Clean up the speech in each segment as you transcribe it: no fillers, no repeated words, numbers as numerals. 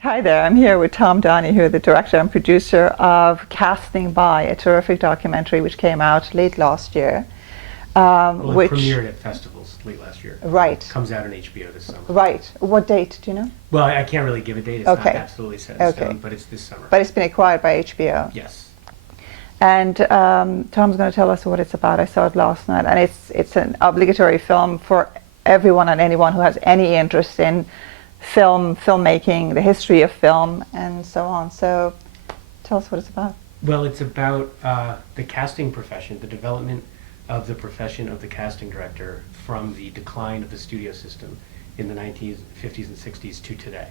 Hi there, I'm here with Tom Donahue, the director and producer of Casting By, a terrific documentary which came out late last year. Well, it Which, premiered at festivals late last year. right, Comes out on HBO this summer. right. What date, do you know? Well, I can't really give a date. It's Okay. not absolutely set in Okay. stone, but it's this summer. But it's been acquired by HBO. Yes. And Tom's going to tell us what it's about. I saw it last night, and it's an obligatory film for everyone and anyone who has any interest in filmmaking, the history of film, and so on. So tell us what it's about. Well, it's about the casting profession, the development of the profession of the casting director from the decline of the studio system in the 1950s and 60s to today.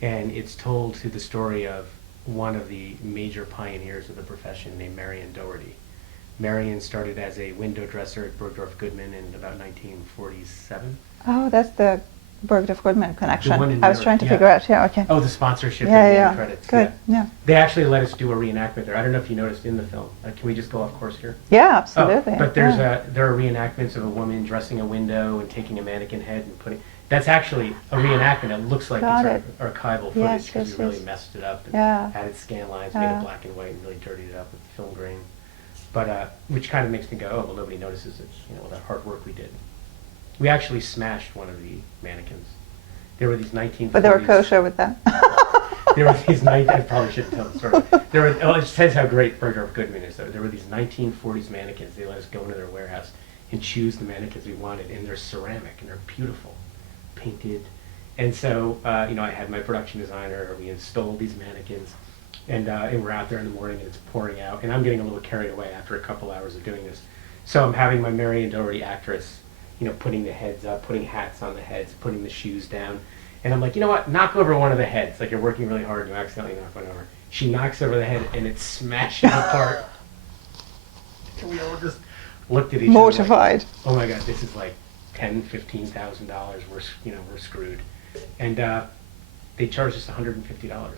And it's told through the story of one of the major pioneers of the profession named Marion Doherty. Marion started as a window dresser at Bergdorf Goodman in about 1947. Oh, that's the Bergdorf Goodman connection. one in I was New trying York, to yeah. figure out. Yeah, okay. Oh, the sponsorship Yeah, and the yeah. end credits. Good. Yeah. They actually let us do a reenactment there. I don't know if you noticed in the film. Can we just go off course here? Yeah, absolutely. Oh, but there yeah. are reenactments of a woman dressing a window and taking a mannequin head and putting. That's actually a reenactment. It looks like Got it's archival footage Yes, because yes, we really yes. messed it up and Yeah. added scan lines, made Yeah. it black and white, and really dirtied it up with film grain. But which kind of makes me go, oh well, nobody notices it. All that hard work we did. We actually smashed one of the mannequins. There were these 1940s. But they were kosher with that. There were these I probably shouldn't tell the story. There were. Oh, it says how great Bergdorf Goodman is. Though there were these 1940s mannequins. They let us go into their warehouse and choose the mannequins we wanted, and they're ceramic and they're beautiful, painted. And so, I had my production designer. We installed these mannequins, and we're out there in the morning, and it's pouring out, and I'm getting a little carried away after a couple hours of doing this. So I'm having my Marion Doherty actress, putting the heads up, putting hats on the heads, putting the shoes down. And I'm like, you know what? Knock over one of the heads. Like you're working really hard and you accidentally knock one over. She knocks over the head and it smashes apart. And we all just looked at each other. Mortified. Like, oh my God, this is like $10,000, $15,000. We're screwed. And they charged us $150.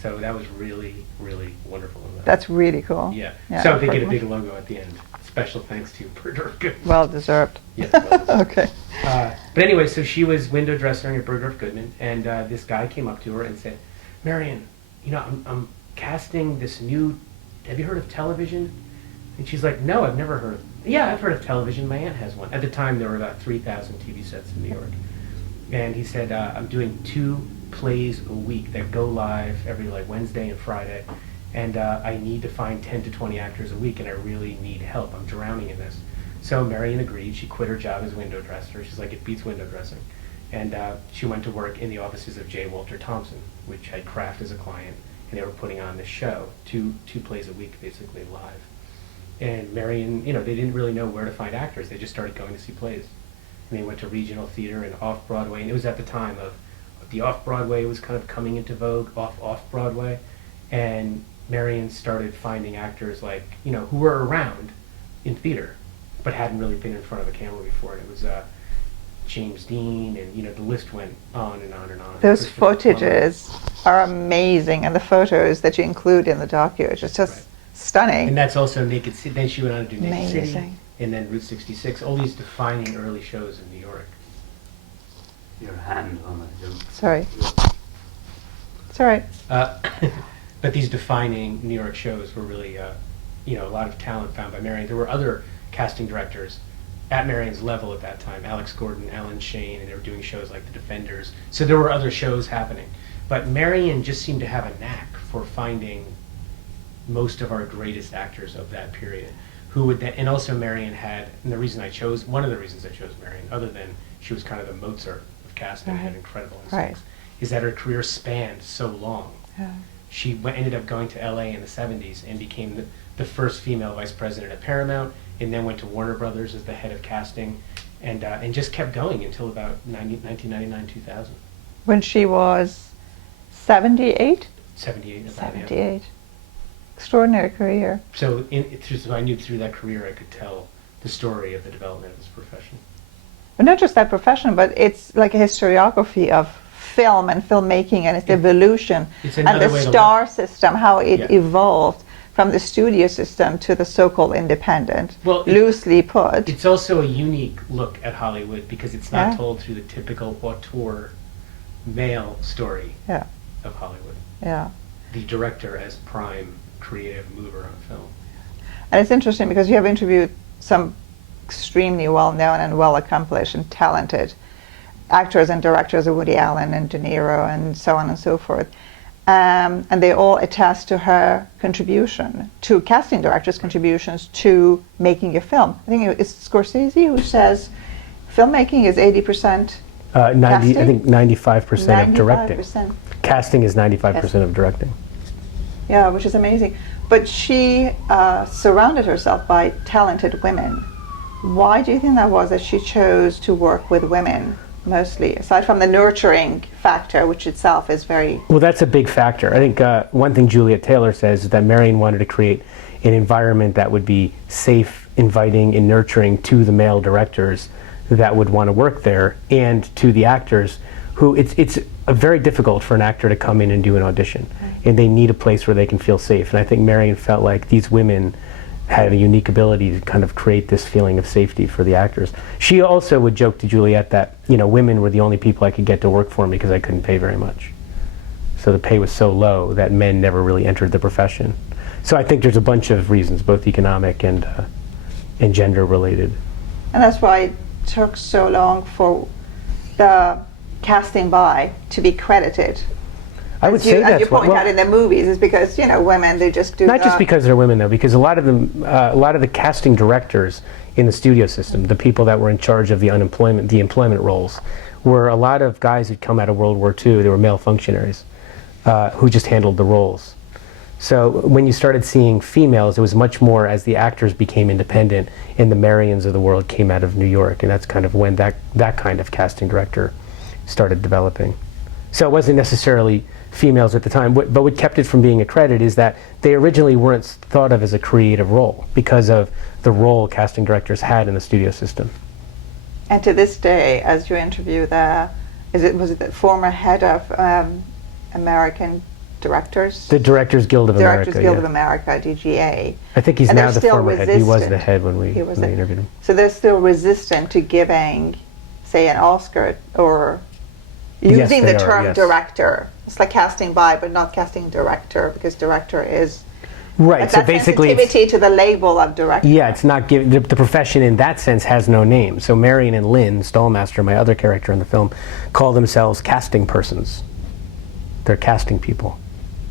So that was really, really wonderful of them. That's really cool. Yeah. Yeah, So they pretty get a big much. logo at the end. Special thanks to Bergdorf Goodman. Well deserved. Yes, well deserved. Okay. But anyway, so she was window dressing at Bergdorf Goodman, and this guy came up to her and said, "Marion, I'm casting this new. Have you heard of television?" And she's like, "No, I've never heard of. Yeah, I've heard of television. My aunt has one." At the time, there were about 3,000 TV sets in New York, and he said, "I'm doing 2 plays a week that go live every Wednesday and Friday." And I need to find 10 to 20 actors a week, and I really need help. I'm drowning in this. So Marion agreed. She quit her job as window dresser. She's like, it beats window dressing. And she went to work in the offices of J. Walter Thompson, which had Kraft as a client, and they were putting on this show, two plays a week, basically live. And Marion, they didn't really know where to find actors. They just started going to see plays. And they went to regional theater and off-Broadway, and it was at the time of the off-Broadway was kind of coming into vogue, off-Broadway. And Marion started finding actors who were around in theater, but hadn't really been in front of a camera before. And it was James Dean, and the list went on and on and on. Those Christopher Plummer. footages are amazing, and the photos that you include in the docu are just Right. stunning. And that's also Naked City. Then she went on to do Naked City, Amazing. and then Route 66. All these defining early shows in New York. Your hand on it, Jim. Sorry. It's all right. But these defining New York shows were really, a lot of talent found by Marion. There were other casting directors at Marion's level at that time, Alex Gordon, Alan Shane, and they were doing shows like The Defenders. So there were other shows happening. But Marion just seemed to have a knack for finding most of our greatest actors of that period. And also Marion had, and one of the reasons I chose Marion, other than she was kind of the Mozart of casting, Right. had incredible Right. instincts, is that her career spanned so long. Yeah. She ended up going to LA in the 70s and became the first female vice president at Paramount, and then went to Warner Brothers as the head of casting, and just kept going until about 1999, 2000. When she was 78? 78. About, yeah. 78. Extraordinary career. So I knew through that career I could tell the story of the development of this profession. But not just that profession, but it's like a historiography of film and filmmaking and its evolution It's and another the way to star system, how it Yeah. evolved from the studio system to the so-called independent, Well, loosely put. It's also a unique look at Hollywood because it's not Yeah. told through the typical auteur male story Yeah. of Hollywood. Yeah. The director as prime creative mover of film. And it's interesting because you have interviewed some extremely well-known and well-accomplished and talented actors and directors, Woody Allen and De Niro and so on and so forth. And they all attest to her contribution, to casting directors' contributions to making a film. I think it's Scorsese who says filmmaking is 80%. 90, I Casting? think 95% of directing. 95%. Casting is 95% of directing. Yeah, which is amazing. But she surrounded herself by talented women. Why do you think that was that she chose to work with women mostly, aside from the nurturing factor, which itself is very... Well, that's a big factor. I think one thing Juliet Taylor says is that Marion wanted to create an environment that would be safe, inviting, and nurturing to the male directors that would want to work there, and to the actors who it's very difficult for an actor to come in and do an audition, and they need a place where they can feel safe. And I think Marion felt like these women had a unique ability to kind of create this feeling of safety for the actors. She also would joke to Juliet that, you know, women were the only people I could get to work for me because I couldn't pay very much. So the pay was so low that men never really entered the profession. So I think there's a bunch of reasons, both economic and gender related. And that's why it took so long for the casting by to be credited. I would say As you that's what, point out in the movies, is because, you know, women, they just do not just because they're women though, because a lot of them, a lot of the casting directors in the studio system, the people that were in charge of the employment roles, were a lot of guys who'd come out of World War II. They were male functionaries who just handled the roles. So when you started seeing females, it was much more as the actors became independent and the Marions of the world came out of New York, and that's kind of when that kind of casting director started developing. So it wasn't necessarily females at the time, but what kept it from being a credit is that they originally weren't thought of as a creative role because of the role casting directors had in the studio system. And to this day, as you interview was it the former head of American Directors? The Directors Guild of America. Directors Guild yeah. of America, DGA. I think he's And now they're the still former head. He was the resistant. head when we He was interviewed him. So they're still resistant to giving, say, an Oscar or using they the are, term yes. director. It's like casting by, but not casting director, because director is Right. So that basically, sensitivity to the label of director. yeah, it's not given. The profession in that sense has no name. So Marion and Lynn Stallmaster, my other character in the film, call themselves casting persons. They're casting people.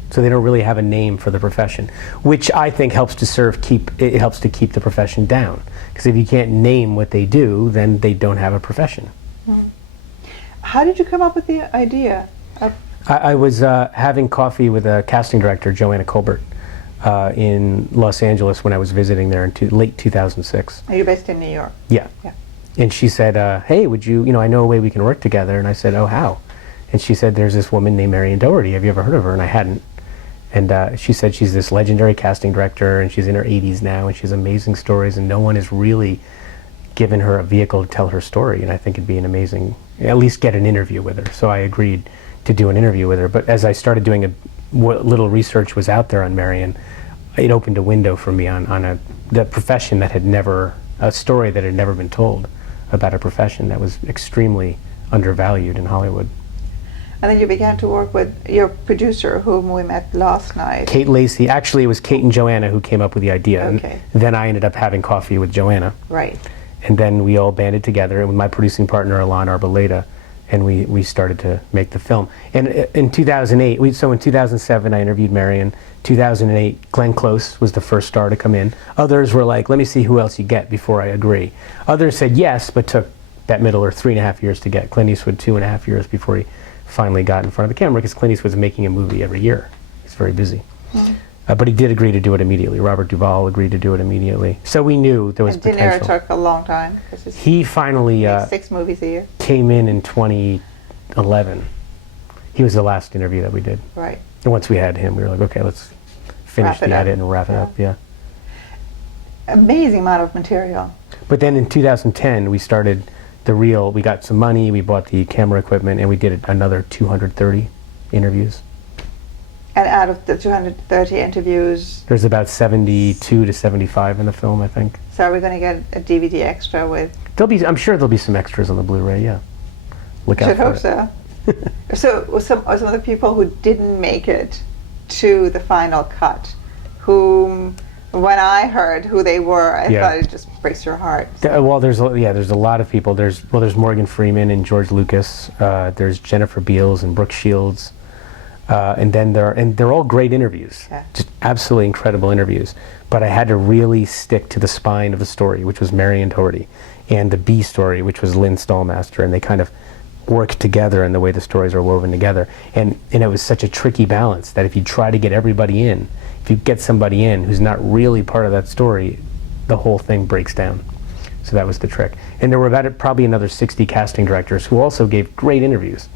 So they don't really have a name for the profession, which I think helps to keep the profession down. Because if you can't name what they do, then they don't have a profession. How did you come up with the idea of... I was having coffee with a casting director, Joanna Colbert, in Los Angeles when I was visiting there in late 2006. Are you based in New York? Yeah. Yeah. And she said, hey, would you know, I know a way we can work together. And I said, oh, how? And she said, there's this woman named Marion Doherty. Have you ever heard of her? And I hadn't. And she said she's this legendary casting director, and she's in her 80s now, and she has amazing stories, and no one has really given her a vehicle to tell her story. And I think it'd be an amazing, at least get an interview with her. So I agreed to do an interview with her. But as I started doing what little research was out there on Marion, it opened a window for me on the profession that had never, a story that had never been told about a profession that was extremely undervalued in Hollywood. And then you began to work with your producer, whom we met last night. Kate Lacey. Actually, it was Kate and Joanna who came up with the idea. Okay. And then I ended up having coffee with Joanna. Right. And then we all banded together, and with my producing partner, Alon Arboleda, and we started to make the film. And in 2008, so in 2007, I interviewed Marion. 2008, Glenn Close was the first star to come in. Others were like, let me see who else you get before I agree. Others said yes, but took Bette Midler 3.5 years to get. Clint Eastwood 2.5 years before he finally got in front of the camera, because Clint Eastwood's making a movie every year. He's very busy. But he did agree to do it immediately. Robert Duvall agreed to do it immediately. So we knew there was And De Niro potential. took a long time. He finally makes 6 movies a year. came in 2011. He was the last interview that we did. Right. And once we had him, we were like, okay, let's finish Wrap it the up. edit and wrap it Yeah. up. Yeah. Amazing amount of material. But then in 2010, we started we got some money, we bought the camera equipment, and we did another 230 interviews. And out of the 230 interviews, There's about 72 to 75 in the film, I think. so are we going to get a DVD extra with... I'm sure there'll be some extras on the Blu-ray, yeah. Look out Should for hope it. so. So some of the people who didn't make it to the final cut, whom when I heard who they were, I Yeah. thought it just breaks your heart. Well, there's a lot of people. There's Morgan Freeman and George Lucas. There's Jennifer Beals and Brooke Shields, and then they're all great interviews, Yeah. just absolutely incredible interviews. But I had to really stick to the spine of the story, which was Marion Doherty, and the B story, which was Lynn Stallmaster, and they kind of work together in the way the stories are woven together. And it was such a tricky balance that if you try to get everybody in, if you get somebody in who's not really part of that story, the whole thing breaks down. So that was the trick. And there were probably another 60 casting directors who also gave great interviews,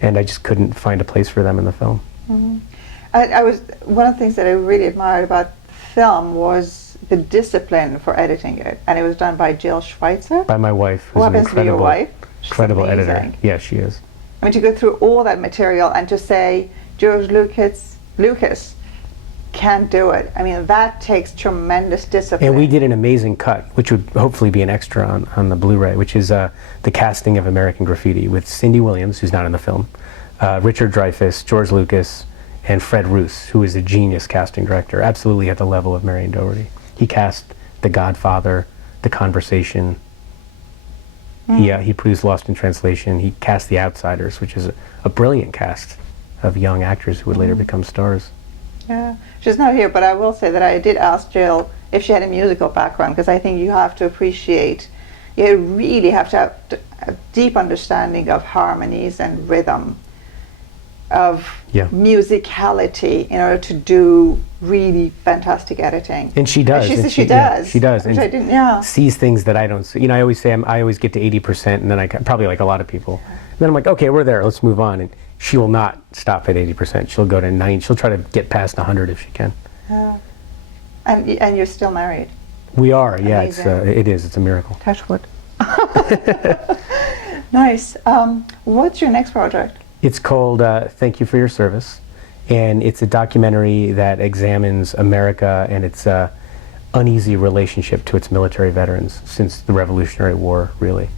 and I just couldn't find a place for them in the film. I was one of the things that I really admired about film was the discipline for editing it, and it was done by Jill Schweitzer, By my wife, who who's an happens to be your incredible, wife. She's incredible editor. amazing. Yeah, she is. I mean, to go through all that material and to say George Lucas can't do it. I mean, that takes tremendous discipline. And we did an amazing cut, which would hopefully be an extra on the Blu-ray, which is the casting of American Graffiti with Cindy Williams, who's not in the film, Richard Dreyfuss, George Lucas, and Fred Roos, who is a genius casting director, absolutely at the level of Marion Doherty. He cast The Godfather, The Conversation. He produced Lost in Translation. He cast The Outsiders, which is a brilliant cast of young actors who would later become stars. Yeah, she's not here, but I will say that I did ask Jill if she had a musical background, because I think you have to appreciate, you really have to have a deep understanding of harmonies and rhythm, of Yeah. musicality, in order to do really fantastic editing. And she does. She and says she yeah, does. she does. Which And I didn't, yeah. sees things that I don't see. You know, I always say I always get to 80%, and then probably like a lot of people. And then I'm like, okay, we're there. Let's move on. And she will not stop at 80%. She'll go to 90. She'll try to get past 100 if she can. Yeah. And you're still married. We are. Yeah, Amazing. it is. It's a miracle. Touch wood. Nice. What's your next project? It's called Thank You for Your Service, and it's a documentary that examines America and its uneasy relationship to its military veterans since the Revolutionary War, really,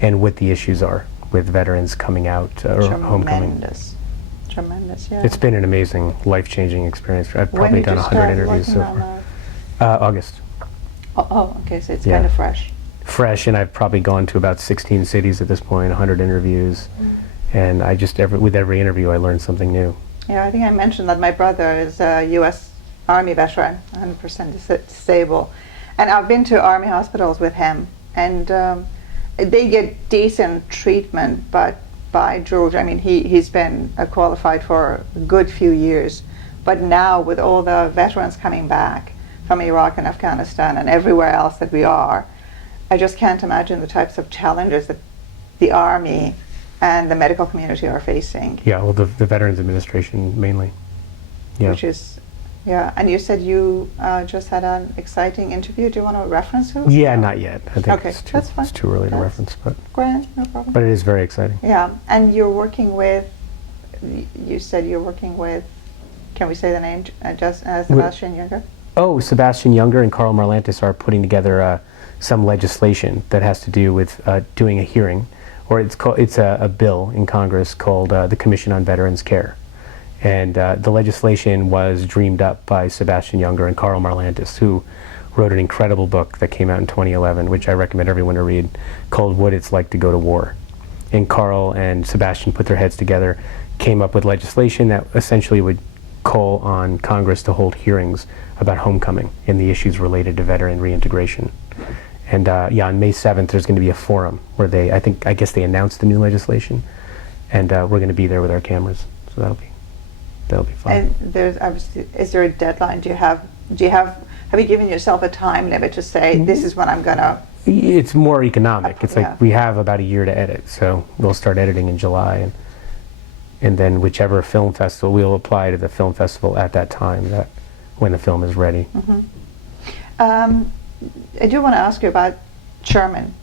and what the issues are with veterans coming out or homecoming. Tremendous, yeah. It's been an amazing, life-changing experience. I've When probably did done you 100 start interviews so working on far. August. that? Oh, okay, so it's Yeah. kind of fresh. Fresh, and I've probably gone to about 16 cities at this point, 100 interviews, and I just with every interview I learn something new. Yeah, I think I mentioned that my brother is a U.S. Army veteran, 100% disabled, and I've been to Army hospitals with him, and they get decent treatment, but by George, I mean, he's been qualified for a good few years, but now with all the veterans coming back from Iraq and Afghanistan and everywhere else that we are, I just can't imagine the types of challenges that the Army and the medical community are facing. Yeah, well, the Veterans Administration mainly. Yeah. Which is, yeah. And you said you just had an exciting interview. Do you want to reference who? Yeah, not yet. I think Okay, it's too, that's fine. it's too early to That's reference, Grand, no problem. but it is very exciting. Yeah, and you're working with, you said you're working with, can we say the name, Sebastian Junger? Oh, Sebastian Junger and Carl Marlantis are putting together some legislation that has to do with doing a hearing, or it's a bill in Congress called the Commission on Veterans Care. And the legislation was dreamed up by Sebastian Junger and Carl Marlantis, who wrote an incredible book that came out in 2011, which I recommend everyone to read, called What It's Like to Go to War. And Carl and Sebastian put their heads together, came up with legislation that essentially would call on Congress to hold hearings about homecoming and the issues related to veteran reintegration. And yeah, on May 7th, there's going to be a forum where I guess they announced the new legislation, and we're going to be there with our cameras. So that'll be fun. And there's obviously, is there a deadline? Have you given yourself a time limit to say, this is when I'm going to? It's more economic. It's Yeah. like we have about a year to edit, so we'll start editing in July, and then whichever film festival, we'll apply to the film festival at that time, when the film is ready. I do want to ask you about Sherman.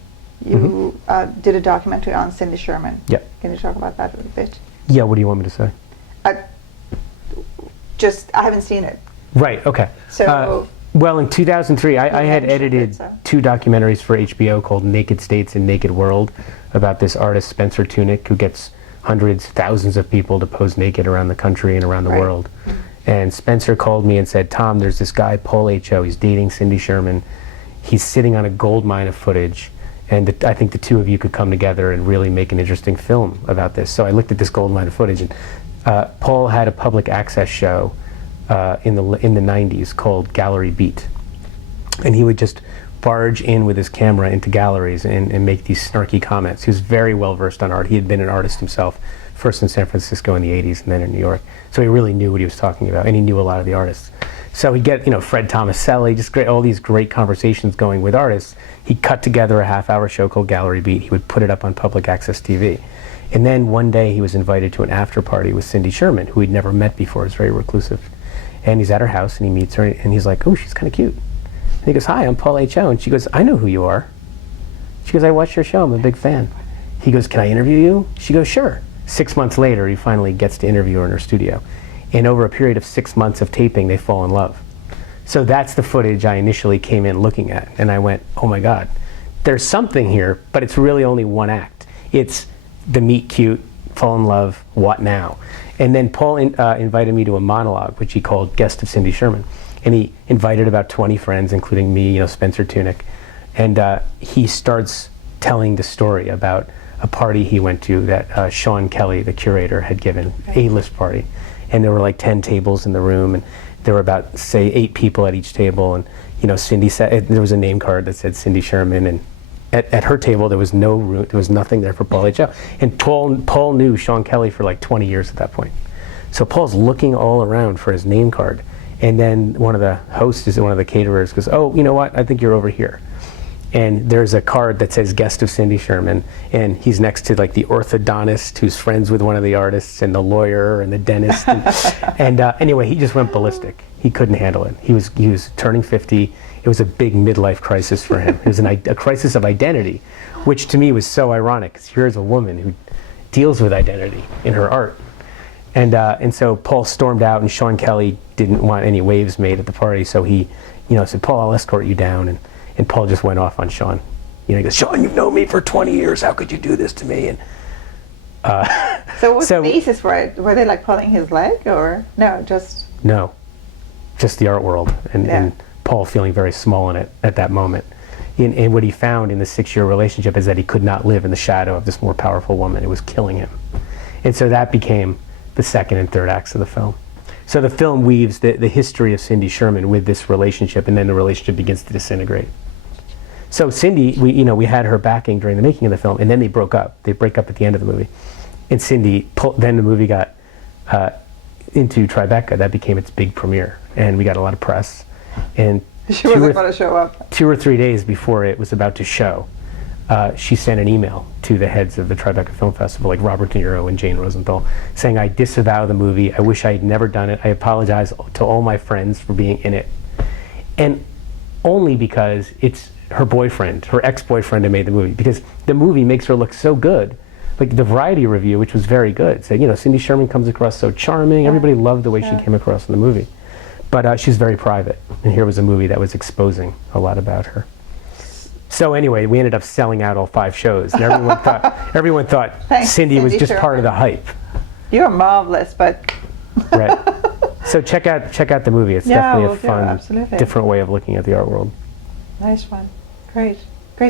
You did a documentary on Cindy Sherman. Yep. Can you talk about that a bit? Yeah, what do you want me to say? I haven't seen it. Right, okay. So- well, in 2003, I had mentioned edited it, so. 2 documentaries for HBO called Naked States and Naked World about this artist, Spencer Tunick, who gets hundreds, thousands of people to pose naked around the country and around the Right. world. And Spencer called me and said, Tom, there's this guy, Paul H.O., he's dating Cindy Sherman. He's sitting on a gold mine of footage, and I think the two of you could come together and really make an interesting film about this. So I looked at this gold mine of footage, and Paul had a public access show in the 90s called Gallery Beat. And he would just barge in with his camera into galleries and make these snarky comments. He was very well versed on art. He had been an artist himself, first in San Francisco in the 80s and then in New York. So he really knew what he was talking about, and he knew a lot of the artists. So he'd get, Fred Tomaselli, just great, all these great conversations going with artists. He'd cut together a half-hour show called Gallery Beat. He would put it up on public access TV. And then one day he was invited to an after party with Cindy Sherman, who he'd never met before. He's very reclusive. And he's at her house, and he meets her, and he's like, oh, she's kind of cute. And he goes, hi, I'm Paul H.O. And she goes, I know who you are. She goes, I watched your show, I'm a big fan. He goes, can I interview you? She goes, sure. 6 months later, he finally gets to interview her in her studio. And over a period of 6 months of taping, they fall in love. So that's the footage I initially came in looking at. And I went, oh my God, there's something here, but it's really only one act. It's the meet cute, fall in love, what now? And then Paul invited me to a monologue, which he called Guest of Cindy Sherman. And he invited about 20 friends, including me, Spencer Tunick. And he starts telling the story about a party he went to that Sean Kelly, the curator, had given, A-list party. And there were like 10 tables in the room, and there were about, say, 8 people at each table. And Cindy said, there was a name card that said Cindy Sherman, and at her table there was no room, there was nothing there for Paul H.O. And Paul knew Sean Kelly for like 20 years at that point. So Paul's looking all around for his name card. And then one of the hosts, one of the caterers, goes, oh, you know what, I think you're over here. And there's a card that says Guest of Cindy Sherman, and he's next to like the orthodontist who's friends with one of the artists, and the lawyer and the dentist. And anyway, he just went ballistic. He couldn't handle it. He was turning 50. It was a big midlife crisis for him. It was a crisis of identity, which to me was so ironic, because here's a woman who deals with identity in her art. And so Paul stormed out, and Sean Kelly didn't want any waves made at the party, so he said, Paul, I'll escort you down. And Paul just went off on Sean. He goes, Sean, you've known me for 20 years. How could you do this to me? And so what's the basis for it? Were they like pulling his leg, or no, just... No, just the art world, and Paul feeling very small in it at that moment. And what he found in the 6-year relationship is that he could not live in the shadow of this more powerful woman. It was killing him. And so that became the second and third acts of the film. So the film weaves the history of Cindy Sherman with this relationship, and then the relationship begins to disintegrate. So Cindy, we had her backing during the making of the film, and then they broke up. They break up at the end of the movie. And Cindy, then the movie got into Tribeca. That became its big premiere, and we got a lot of press. And she wasn't going to show up. 2 or 3 days before it was about to show, she sent an email to the heads of the Tribeca Film Festival, like Robert De Niro and Jane Rosenthal, saying, I disavow the movie. I wish I had never done it. I apologize to all my friends for being in it. And only because it's her boyfriend, her ex-boyfriend, who made the movie, because the movie makes her look so good. Like the Variety review, which was very good, said, Cindy Sherman comes across so charming. Everybody loved the way she came across in the movie. But she's very private. And here was a movie that was exposing a lot about her. So anyway, we ended up selling out all 5 shows, and everyone thought Thanks, Cindy was just Sherman. part of the hype. You're marvelous, but... Right. So check out the movie. It's definitely a fun, different way of looking at the art world. Nice one. Great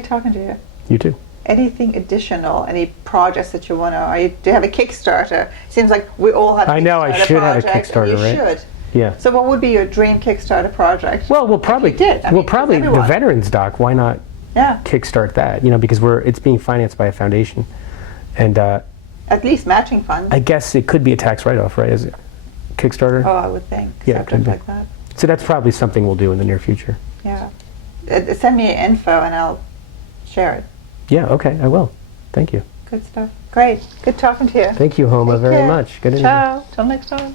talking to you. You too. Anything additional? Any projects that you want to? Do you have a Kickstarter? Seems like we all have. I know. I should have a Kickstarter, right? You should. Yeah. So what would be your dream Kickstarter project? Well, we'll probably the Veterans Doc. Why not? Yeah. Kickstart that, because it's being financed by a foundation, and at least matching funds. I guess it could be a tax write-off, right? Is it Kickstarter? Oh, I would think. Yeah, something like that. So that's probably something we'll do in the near future. Yeah. Send me info and I'll share it. Yeah. Okay. I will. Thank you. Good stuff. Great. Good talking to you. Thank you, Homa, very much. Good interview. Ciao. Till next time.